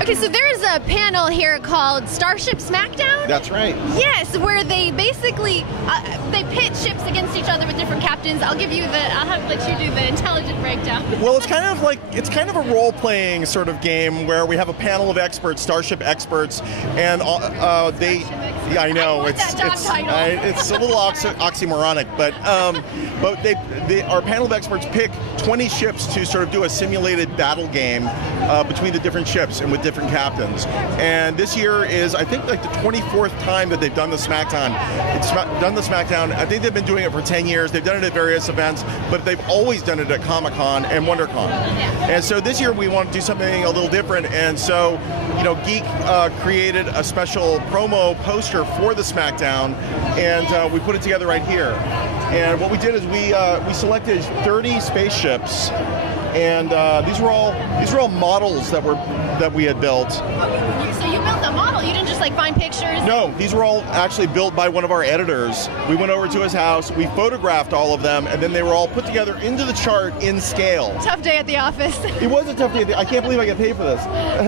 Okay, so there's a panel here called Starship Smackdown? That's right. Yes, where they basically, they pit ships against each other with different captains. I'll have to let you do the intelligent breakdown. Well, it's kind of a role-playing sort of game where we have a panel of experts, Starship experts, and yeah, I know it's a little oxymoronic, but our panel of experts pick 20 ships to sort of do a simulated battle game between the different ships and with different captains. And this year is, I think, like the 24th time that they've done the Smackdown. I think they've been doing it for 10 years. They've done it at various events, but they've always done it at Comic-Con and WonderCon. And so this year we want to do something a little different. And so, Geek created a special promo poster for the Smackdown, and we put it together right here. And what we did is we selected 30 spaceships, and these were all models that we had built. So you built the model? You didn't just like find pictures? No, these were all actually built by one of our editors. We went over to his house, we photographed all of them, and then they were all put together into the chart in scale. Tough day at the office. It was a tough day. I can't believe I get paid for this.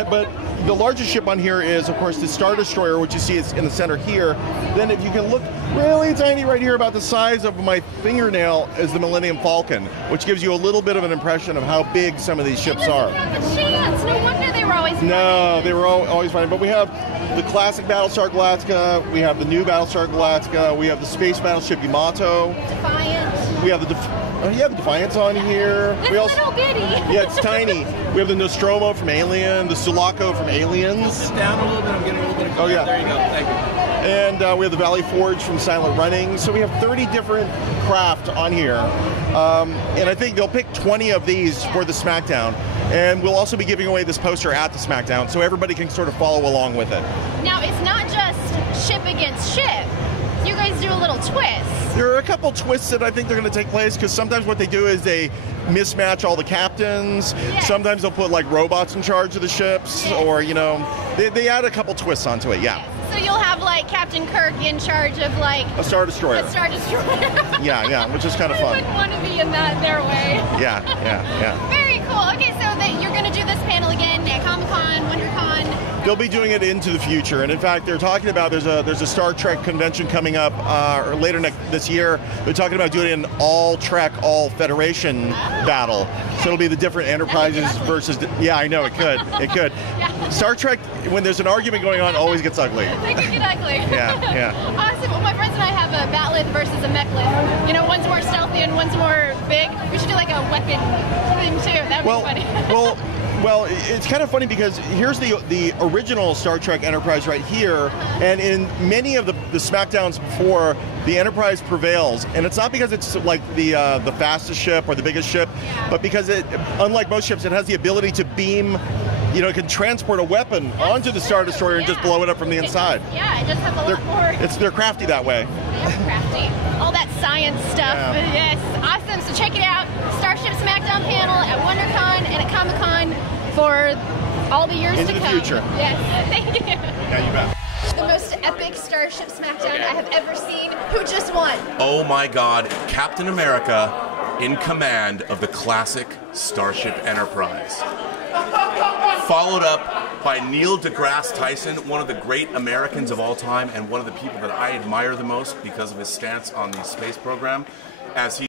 But the largest ship on here is, of course, the Star Destroyer, which you see is in the center here. Then if you can look really tiny right here, about the size of my fingernail, is the Millennium Falcon, which gives you a little bit of an impression of how big some of these ships are. No wonder they were always fighting. No, they were always fighting. But we have the classic Battlestar Galactica, we have the new Battlestar Galactica, we have the space battleship Yamato. Defiant. We have the Defiant's on here. It's little bitty. Yeah, it's tiny. We have the Nostromo from Alien, the Sulaco from Aliens. Sit down a little bit, I'm getting a little bit of color. Oh, yeah. There you go, thank you. And we have the Valley Forge from Silent Running. So we have 30 different craft on here. And I think they'll pick 20 of these for the Smackdown. And we'll also be giving away this poster at the Smackdown, so everybody can sort of follow along with it. Now, it's not just ship against ship. You guys do a little twist. There are a couple twists that I think they're going to take place, because sometimes what they do is they mismatch all the captains. Yes. Sometimes they'll put like robots in charge of the ships, yes. Or they add a couple twists onto it. Yeah. Yes. So you'll have like Captain Kirk in charge of like a Star Destroyer. A Star Destroyer. Yeah, which is kind of I fun. wouldn't want to be in their way. Yeah. Very cool. Okay, so you're going to do this panel again at Comic-Con, WonderCon. They'll be doing it into the future, and in fact, they're talking about there's a Star Trek convention coming up or later this year. They're talking about doing an all Trek, all Federation battle. Okay. So it'll be the different Enterprises versus. Yeah, I know it could. Yeah. Star Trek, when there's an argument going on, always gets ugly. They could get ugly. Yeah. Awesome. Well, my friends and I have a Batlith versus a Mechlith. One's more stealthy and one's more big. We should do like a weapon thing too. That would be funny. Well, it's kind of funny because here's the original Star Trek Enterprise right here, and in many of the Smackdowns before, the Enterprise prevails, and it's not because it's like the fastest ship or the biggest ship, but because it, unlike most ships, it has the ability to beam. It can transport a weapon onto the Star Destroyer and just blow it up from the inside. It just has a lot more. They're crafty that way. They're crafty. All that science stuff. Yeah. Yes, awesome. So check it out. Starship Smackdown panel at WonderCon and at Comic-Con for all the years to come. Into the future. Yes, thank you. Yeah, you bet. The most epic Starship Smackdown I have ever seen. Who just won? Oh my God, Captain America in command of the classic Starship Enterprise. Followed up by Neil deGrasse Tyson, one of the great Americans of all time and one of the people that I admire the most because of his stance on the space program, as he